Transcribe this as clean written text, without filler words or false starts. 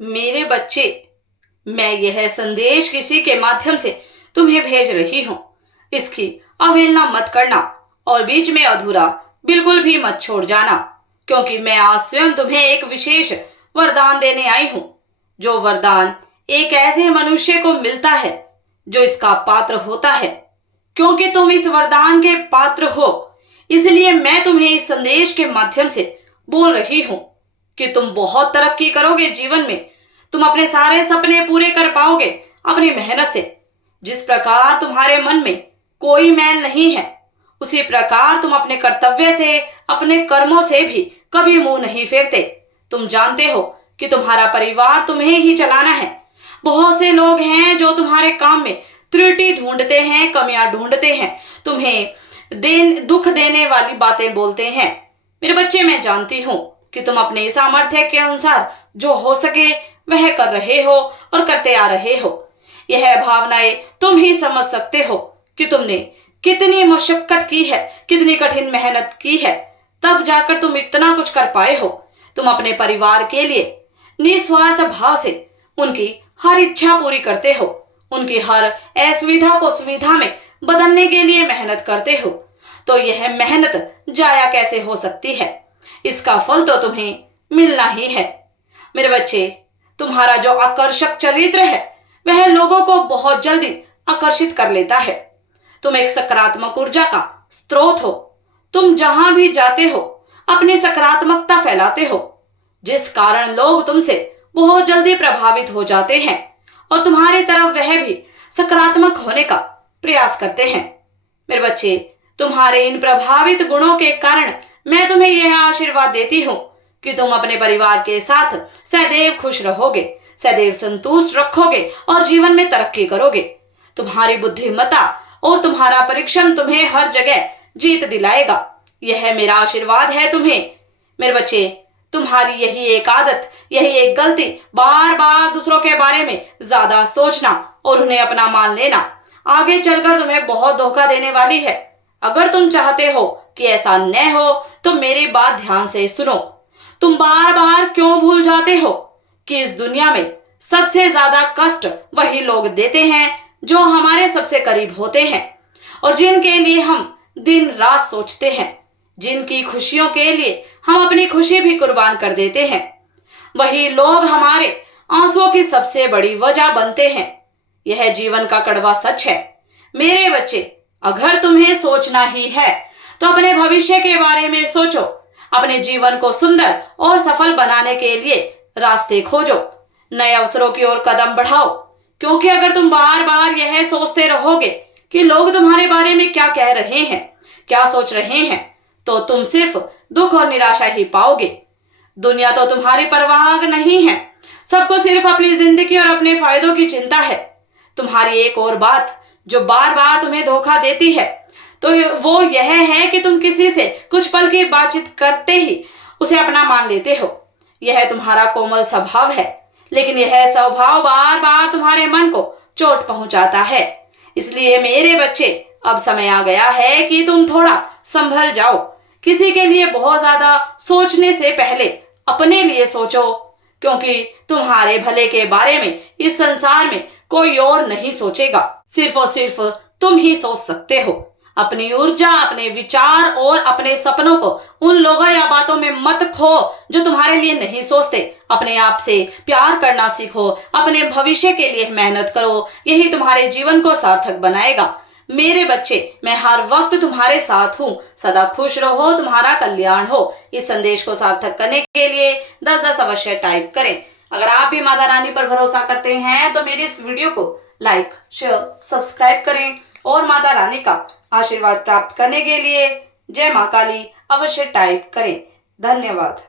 मेरे बच्चे, मैं यह संदेश किसी के माध्यम से तुम्हें भेज रही हूँ। इसकी अवहेलना मत करना और बीच में अधूरा बिल्कुल भी मत छोड़ जाना, क्योंकि मैं आज स्वयं तुम्हें एक विशेष वरदान देने आई हूँ। जो वरदान एक ऐसे मनुष्य को मिलता है जो इसका पात्र होता है। क्योंकि तुम इस वरदान के पात्र हो, इसलिए मैं तुम्हें इस संदेश के माध्यम से बोल रही हूँ कि तुम बहुत तरक्की करोगे जीवन में। तुम अपने सारे सपने पूरे कर पाओगे अपनी मेहनत से। जिस प्रकार तुम्हारे मन में कोई मैल नहीं है, उसी प्रकार तुम अपने कर्तव्य से, अपने कर्मों से भी कभी मुंह नहीं फेरते। तुम जानते हो कि तुम्हारा परिवार तुम्हें ही चलाना है। बहुत से लोग हैं जो तुम्हारे काम में त्रुटि ढूंढते हैं, कमियां ढूंढते हैं, तुम्हें दुख देने वाली बातें बोलते हैं। मेरे बच्चे, मैं जानती हूँ कि तुम अपने सामर्थ्य के अनुसार जो हो सके वह कर रहे हो और करते आ रहे हो। यह भावनाएं तुम ही समझ सकते हो कि तुमने कितनी मशक्कत की है, कितनी कठिन मेहनत की है, तब जाकर तुम इतना कुछ कर पाए हो। तुम अपने परिवार के लिए निस्वार्थ भाव से उनकी हर इच्छा पूरी करते हो, उनकी हर असुविधा को सुविधा में बदलने के लिए मेहनत करते हो। तो यह मेहनत जाया कैसे हो सकती है? इसका फल तो तुम्हें मिलना ही है। मेरे बच्चे, तुम्हारा जो आकर्षक चरित्र है वह लोगों को बहुत जल्दी आकर्षित कर लेता है। तुम एक सकारात्मक ऊर्जा का स्रोत हो। तुम जहां भी जाते हो अपनी सकारात्मकता फैलाते हो, जिस कारण लोग तुमसे बहुत जल्दी प्रभावित हो जाते हैं और तुम्हारी तरफ वह भी सकारात्मक होने का प्रयास करते हैं। मेरे बच्चे, तुम्हारे इन प्रभावित गुणों के कारण मैं तुम्हें यह आशीर्वाद देती हूँ कि तुम अपने परिवार के साथ सदैव खुश रहोगे, सदैव संतुष्ट रखोगे और जीवन में तरक्की करोगे। तुम्हारी बुद्धिमत्ता और तुम्हारा परिश्रम तुम्हें हर जगह जीत दिलाएगा। यह मेरा आशीर्वाद है तुम्हें। मेरे बच्चे, तुम्हारी यही एक आदत, यही एक गलती, बार बार दूसरों के बारे में ज्यादा सोचना और उन्हें अपना मान लेना, आगे चलकर तुम्हें बहुत धोखा देने वाली है। अगर तुम चाहते हो कि ऐसा न हो तो मेरी बात ध्यान से सुनो। तुम बार बार क्यों भूल जाते हो कि इस दुनिया में सबसे ज्यादा कष्ट वही लोग देते हैं जो हमारे सबसे करीब होते हैं और जिनके लिए हम दिन रात सोचते हैं, जिनकी खुशियों के लिए हम अपनी खुशी भी कुर्बान कर देते हैं। वही लोग हमारे आंसुओं की सबसे बड़ी वजह बनते हैं। यह जीवन का कड़वा सच है। मेरे बच्चे, अगर तुम्हें सोचना ही है तो अपने भविष्य के बारे में सोचो। अपने जीवन को सुंदर और सफल बनाने के लिए रास्ते खोजो, नए अवसरों की ओर कदम बढ़ाओ। क्योंकि अगर तुम बार बार यह सोचते रहोगे कि लोग तुम्हारे बारे में क्या कह रहे हैं, क्या सोच रहे हैं, तो तुम सिर्फ दुख और निराशा ही पाओगे। दुनिया तो तुम्हारी परवाह नहीं है। सबको सिर्फ अपनी जिंदगी और अपने फायदों की चिंता है। तुम्हारी एक और बात जो बार बार तुम्हें धोखा देती है तो वो यह है कि तुम किसी से कुछ पल की बातचीत करते ही उसे अपना मान लेते हो। यह तुम्हारा कोमल स्वभाव है, लेकिन यह स्वभाव बार बार तुम्हारे मन को चोट पहुंचाता है। इसलिए मेरे बच्चे, अब समय आ गया है कि तुम थोड़ा संभल जाओ। किसी के लिए बहुत ज्यादा सोचने से पहले अपने लिए सोचो, क्योंकि तुम्हारे भले के बारे में इस संसार में कोई और नहीं सोचेगा। सिर्फ और सिर्फ तुम ही सोच सकते हो। अपनी ऊर्जा, अपने विचार और अपने सपनों को उन लोगों या बातों में मत खो जो तुम्हारे लिए नहीं सोचते। अपने आप से प्यार करना सीखो, अपने भविष्य के लिए मेहनत करो। यही तुम्हारे जीवन को सार्थक बनाएगा। मेरे बच्चे, मैं हर वक्त तुम्हारे साथ हूँ। सदा खुश रहो, तुम्हारा कल्याण हो। इस संदेश को सार्थक करने के लिए 10-10 अवश्य टाइप करें। अगर आप भी माता रानी पर भरोसा करते हैं तो मेरी इस वीडियो को लाइक, शेयर, सब्सक्राइब करें और माता रानी का आशीर्वाद प्राप्त करने के लिए जय मां काली अवश्य टाइप करें। धन्यवाद।